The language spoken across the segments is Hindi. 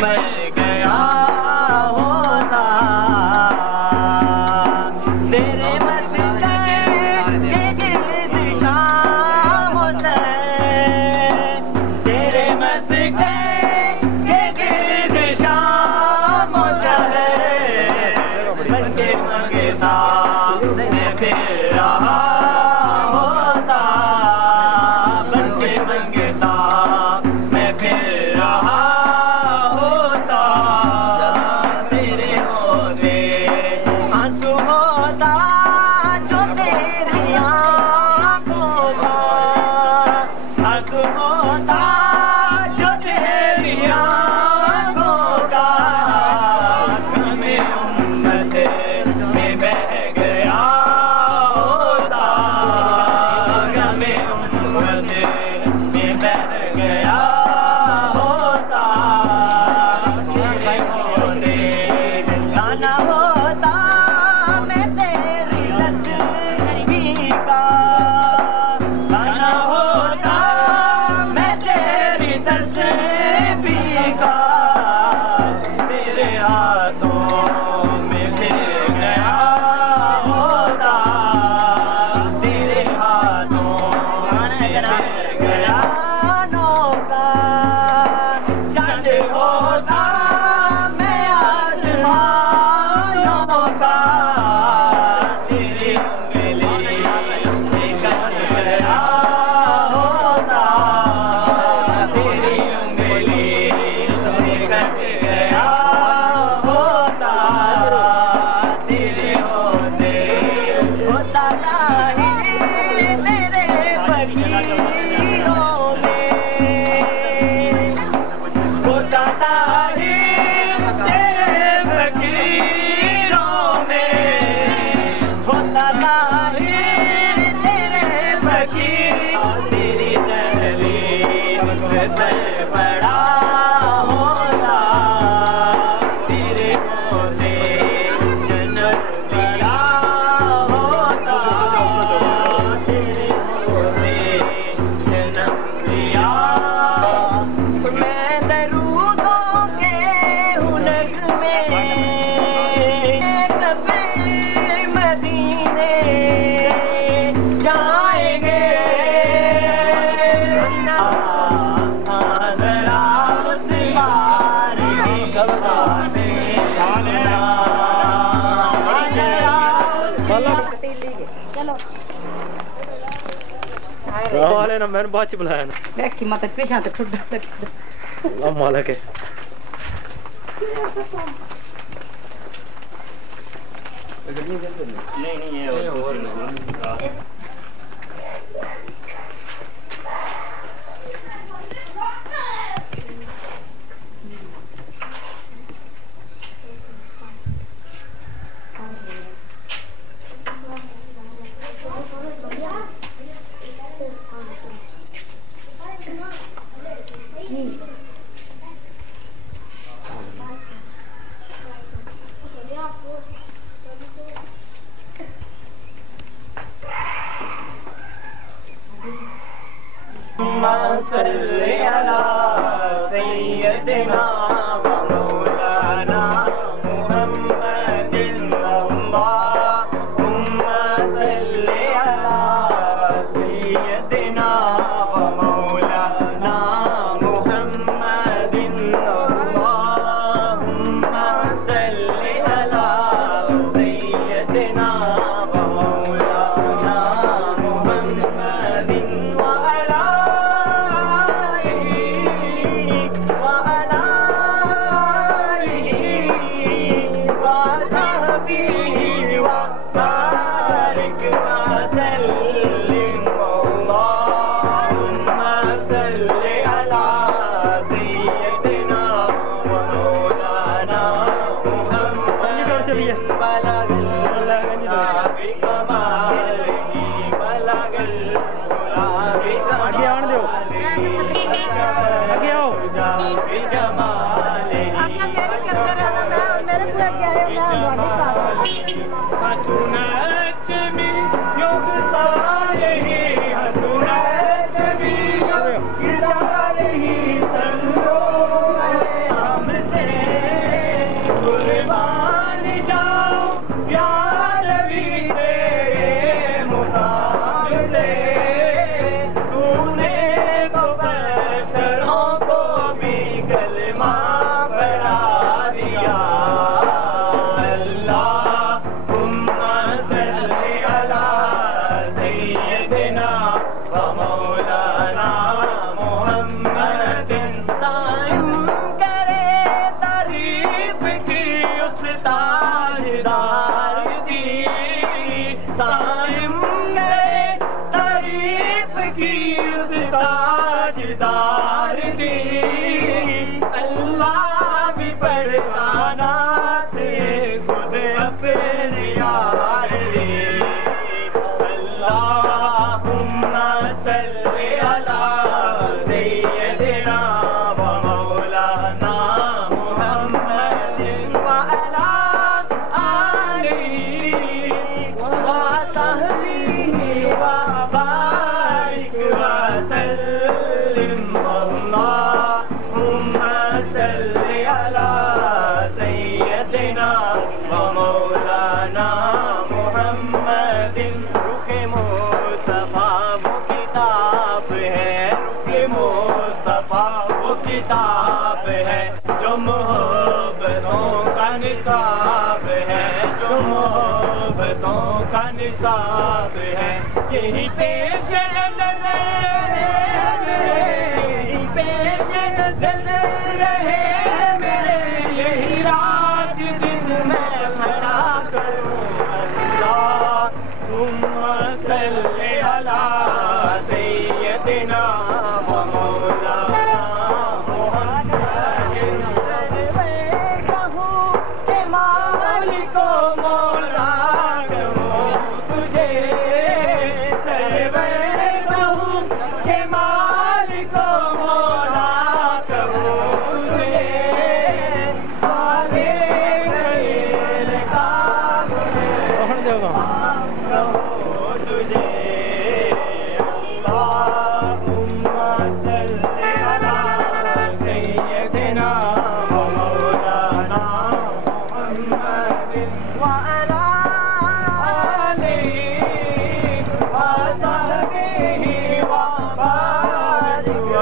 मर गया होता तेरे वाले ना मैंने बाद बुलाया ना बैठ की मत पीछा तो ठुड्डा तक अम्मा लगे नहीं ये फरमाना थे खुद अपने यार रे अल्लाहुम्मा सल्ली अला सय्यदिना व मौलाना मुहम्मदिन व अला आलिहि व सहबिहि व बारिक व सल्लिम अल्लाहुम्मा सल्ली अला सय्यदिना व मौलाना मुहम्मदिन रुखे मुस्तफा वो किताब है रुखे मुस्तफा वो किताब है जो मोहब्बतों का निसाब है जो मोहब्बतों का निसाब है यही पेश नजर यही पेश नजर रहे मेरे यही रात दिन मैं खड़ा करूं अल्लाहुम्मा सल्ली अला सय्यदिना व मौलाना मुहम्मदिन मैं कहूं कि मालिको मौला कहूं तुझे मैं कहूं कि मालिको मौला कहूं तुझे आगे गए काम तुझे अल्लाहुम्मा सल्ली अला सय्यदिना व मौलाना मुहम्मदिन व अला आलिहि व सहबिहि व बारिक व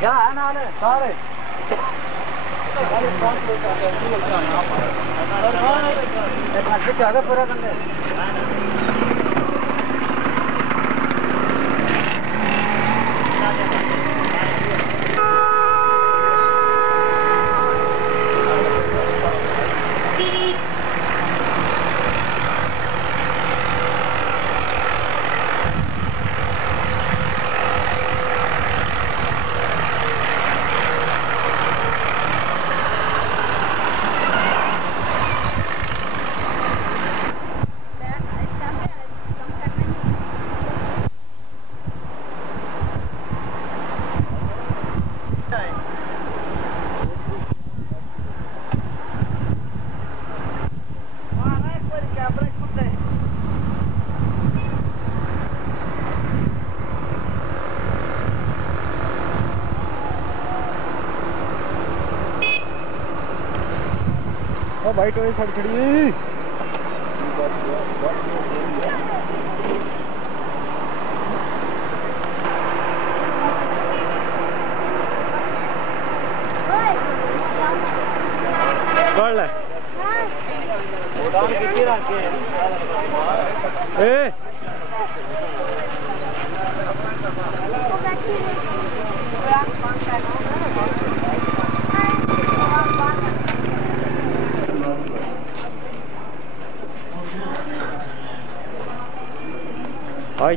क्या है ना सारे क्या पूरा करने भाई तो खड़ी खड़ी कर ले ए Ay,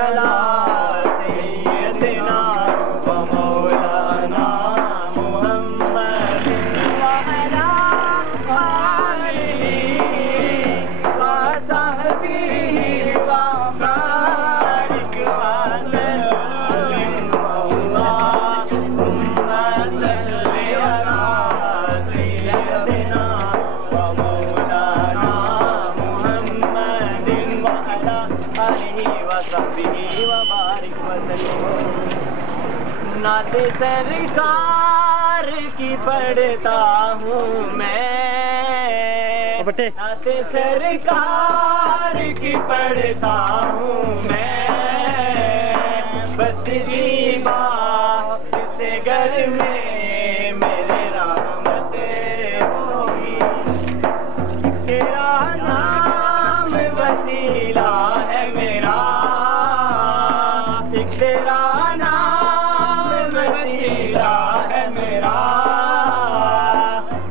अला सय्यदिना व मौलाना मुहम्मद व अला आलिही व सहबिही व बारिक वसल्लिम अल्लाहुम्मा सल्ली अला सय्यदिना व मौलाना मुहम्मदिन व अला आलिही व सहबिही व बारिक वसल्लिम। नात सरकार की पढ़ता हूँ मैं, नात सरकार की पढ़ता हूँ मैं, बस बात से घर में मेरे रहमत होगी। तेरा नाम वसीला है मेरा, तेरा नाम वसीला है मेरा,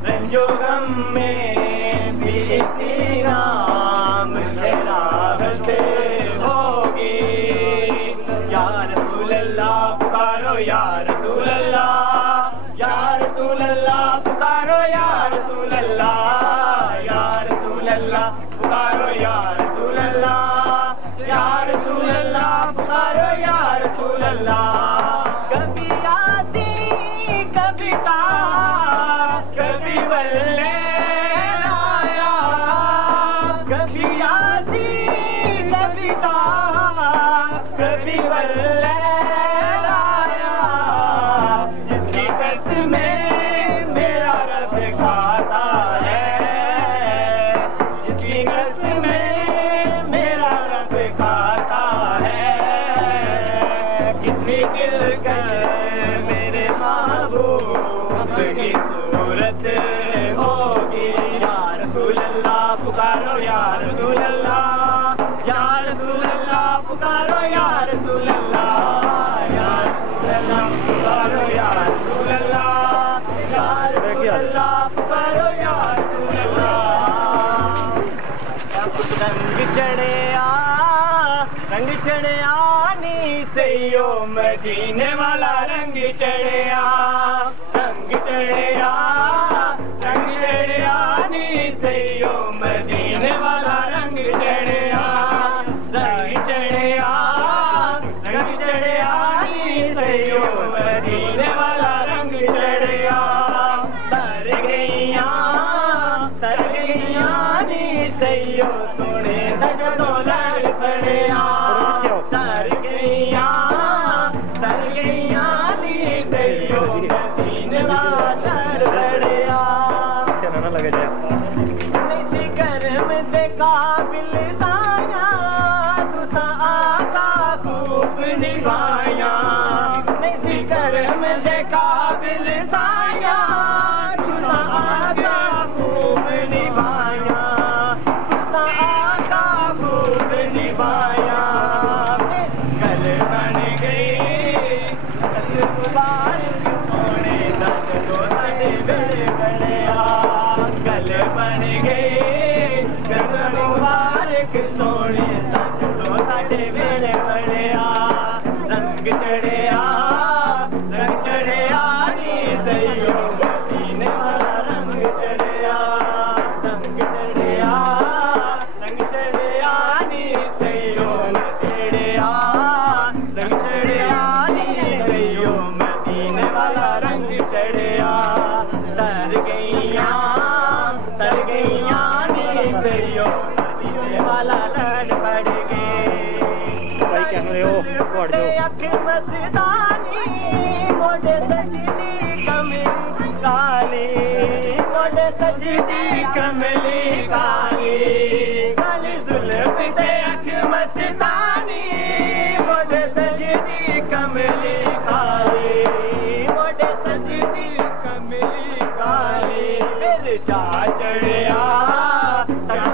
रंजो गम में भी इसी नाम से राहत होगी। या रसूल अल्लाह पुकारो या रसूल अल्लाह, या रसूल अल्लाह पुकारो या रसूल अल्लाह, या रसूल अल्लाह पुकारो या रसूल अल्लाह, या रसूल अल्लाह पुकारो या रसूल अल्लाह। कभी आती कविता कभी बल्ले आया, कभी आती कविता कभी बल्ले आया, जिसकी कसमें मेरा रब खाता है, जिसकी कसमें मेरा रब खाता है। कितनी दिलकश मेरे महबूब की सूरत होगी। या रसूल अल्लाह पुकारो या रसूल अल्लाह, या रसूल अल्लाह पुकारो या रसूल अल्लाह, या रसूल अल्लाह पुकारो या रसूल अल्लाह, या रसूल अल्लाह पुकारो या रसूल अल्लाह। रंग चढ़े आनी सैयो मदीने वाला रंग चढ़े रंग चढ़े आनी सैयो मदीने वाला रंग चढ़े रंग चढ़े आनी सैयो मदीने वाला रंग चढ़े। तर गईया नी सैयो सोने तक तो लड़ पड़े। तर गईया नी सैयो मदीने वाला लड़ पड़े। निसी कर्म दे काबिल साया तुसा आका खूब निभाया, निसी कर्म दे काबिल साया तुसा आका खूब निभाया, तुसा आका खूब निभाया। कल बन गई मुबारक सोने तक तो साडे वेले बड़िया, कल बन गई मुबारक सोने तक तो साडे वेले बड़िया। रंग चढ़े नी सैयो मदीने वाला रंग चढ़े, रंग चढ़े नी सैयो चढ़े, रंग चढ़े नी सैयो मदीने वाला रंग चढ़े। तर गईया नी सैयो मदीने वाला लड़ पड़ गए। अख मस्तानी मोड़े सजदी कमली काली, मोड़े सजदी कमली काली, काली जुल्फ से अख मस्तानी मोड़े सजदी कमली काली, मोड़े सजदी कमली काली। फिर शाह चढ़िया तक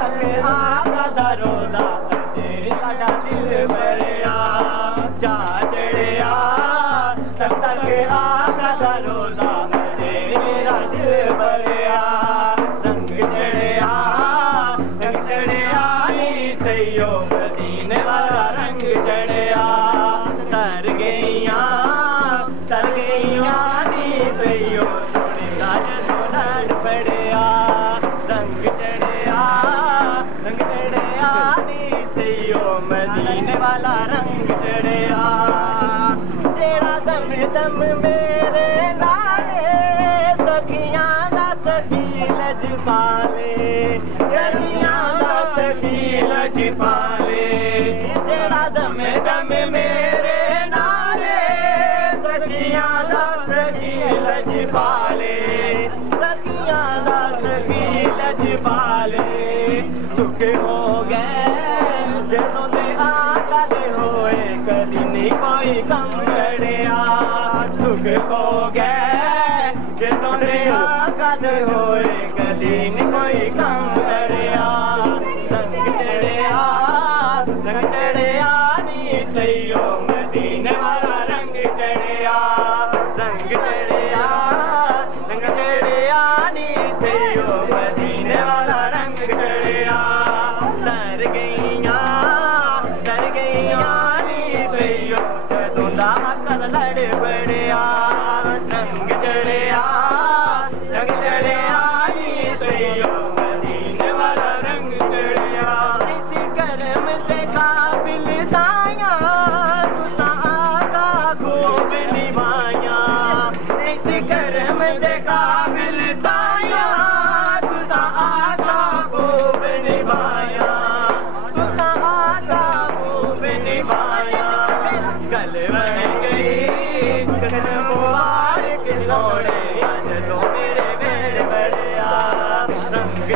आगा दरोदा साडा दिल भरिया, चाह चढ़िया तक आगा दरोदा मेरा दिल भरिया। रंग चढ़िया नी सैयो मदीने वाला मदीने वाला रंग चढ़िया तेरा दम दम मेरे नाले सखियां दा सखी लजपाले सखियां दा सखी लजपाले तेरा दम दम मेरे नाले सखियां दा सखी लजपाले सखियां दा सखी लजपाले चुप हो गए ਜਦੋਂ ਦੇ ਆਕਾ ਦੇ ਹੋਏ ਕਦੀ ਨਹੀਂ ਕੋਈ ਕੰਮ ਲੜਿਆ ਸੁਖ ਹੋ ਗਏ ਜਦੋਂ ਦੇ ਆਕਾ ਦੇ ਹੋਏ ਕਦੀ ਨਹੀਂ ਕੋਈ ਕੰਮ ਲੜਿਆ ਰੰਗ ਚੜਿਆ ਨੀ ਸਈਓ ਮਦੀਨੇ ਵਾਲਾ ਰੰਗ ਚੜਿਆ ਰੰਗ ਚੜਿਆ ਨੀ ਸਈਓ ਮਦੀਨੇ ਵਾਲਾ ਰੰਗ ਚੜਿਆ डर गईया नी सैयो जदों दा अकल लड़ बड़िया रंग चढ़िया नी सैयो मदीने वाला रंग चढ़िया इसी करम से काबिल साया तुसा आका खूब निभाया इसी करम से काबिल साया तुसा आका खूब निभाया गल बन गई मुबारक लोड़े जदों मेरे वेड़ बड़िया रंग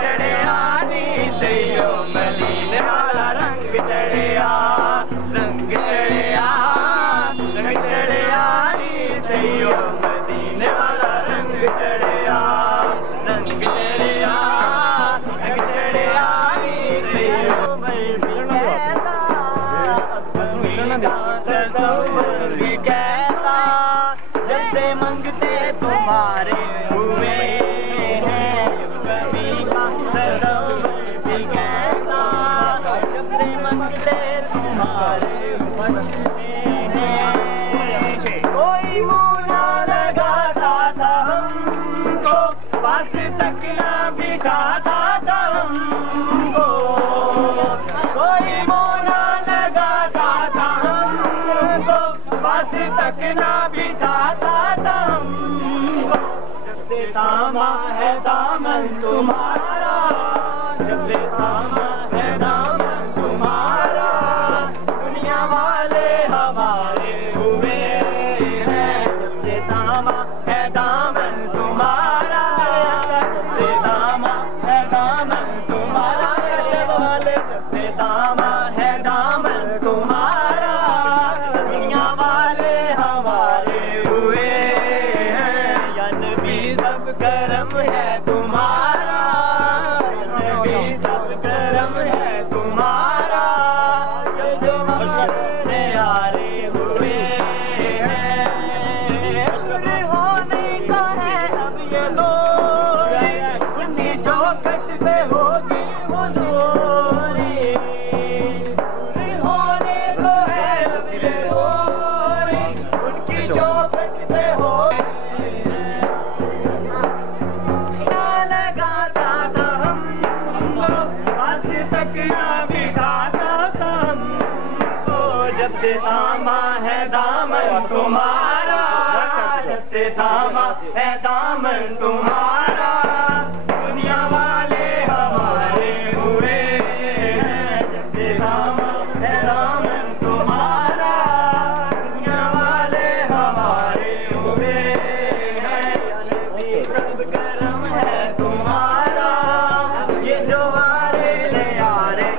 चढ़िया नी सैयो मदीने वाला रंग चढ़िया रंग चढ़िया नी सैयो मदीने वाला रंग चढ़िया रंग चढ़िया नी सैयो कहता जब से मंगते तुम्हारे हुए हैं कभी का भी कहता जब से मंगते तुम्हारे हुए हैं कोई मुना लगाता था हमको पास तक ना बिठाता था हमको कोई मुना लगाता था बस तक ना बिठाता था जब से थामा है दामन तुम्हारा जब से थामा है दामन तुम्हारा दुनिया वाले हमारे हुए हैं जब से थामा है दामन तुम्हारा जब से थामा है दामन तुम्हारा वाले जब से थामा है दामन तुम्हारा दुनिया वाले हमारे हुए हैं या नबी सब करम है तुम्हारा नबी सब करम है तुम्हारा जो हमारे यारे हुए हैं होने का है अब ये लोरी उनकी चौखट पे होगी वो लोरी होने को है अब ये लोरी उनकी चौखट पे हो लगाता था हमको बस तक ना बिठाता था हमको जब से थामा है दामन तुम्हारा जब से थामा है दामन तुम्हारा दुनिया वाले हमारे हुए हैं जब से थामा है दामन तुम्हारा दुनिया वाले हमारे हुए हैं सब करम है तुम्हारा ये जो आरे ले आरे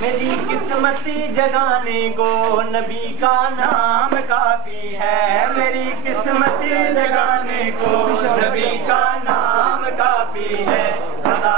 मेरी किस्मती जगाने को नबी का नाम काफी है मेरी किस्मती जगाने को नबी का नाम काफी है सदा